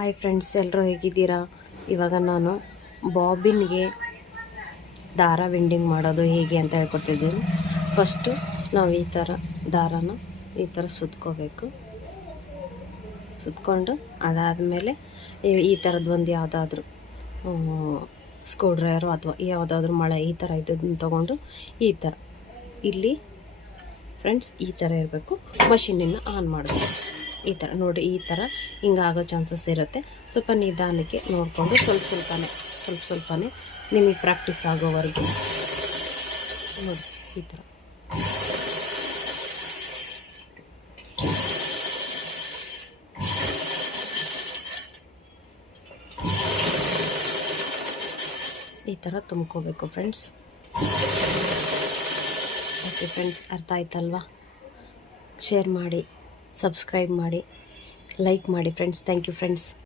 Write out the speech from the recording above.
Hi friends, ಎಲ್ಲರೂ ಹೇಗಿದ್ದೀರಾ? ಇವಾಗ ನಾನು ಬಾಬಿನ್ಗೆ ದಾರ ವಿಂಡಿಂಗ್ ಮಾಡೋದು ಹೇಗೆ ಅಂತ ಹೇಳ್ಕೊಡ್ತಿದ್ದೀನಿ. ಫಸ್ಟು ನಾವು ಈ ಥರ ದಾರನ ಈ ಥರ ಸುತ್ಕೋಬೇಕು. ಸುತ್ಕೊಂಡು ಅದಾದಮೇಲೆ ಈ ಥರದ್ದು ಒಂದು ಯಾವುದಾದ್ರೂ ಸ್ಕ್ರೂ ಡ್ರೈವರು ಅಥವಾ ಯಾವುದಾದ್ರೂ ಮಳೆ ಈ ಥರ ಇದನ್ನು ತೊಗೊಂಡು ಈ ಥರ ಇಲ್ಲಿ ಫ್ರೆಂಡ್ಸ್ ಈ ಥರ ಇರಬೇಕು. ಮಷಿನನ್ನು ಆನ್ ಮಾಡಬೇಕು. ಈ ಥರ ನೋಡಿ, ಈ ಥರ ಹಿಂಗಾಗೋ ಚಾನ್ಸಸ್ ಇರುತ್ತೆ. ಸ್ವಲ್ಪ ನಿಧಾನಕ್ಕೆ ನೋಡಿಕೊಂಡು ಸ್ವಲ್ಪ ಸ್ವಲ್ಪನೇ ನಿಮಗೆ ಪ್ರಾಕ್ಟೀಸ್ ಆಗೋವರೆಗೆ ನೋಡಿ ಈ ಥರ. ಈ ಥರ ತುಂಬ್ಕೋಬೇಕು ಫ್ರೆಂಡ್ಸ್. ಓಕೆ ಫ್ರೆಂಡ್ಸ್, ಅರ್ಥ ಆಯ್ತಲ್ವಾ? ಶೇರ್ ಮಾಡಿ, ಸಬ್ಸ್ಕ್ರೈಬ್ ಮಾಡಿ, ಲೈಕ್ ಮಾಡಿ ಫ್ರೆಂಡ್ಸ್. Thank you friends.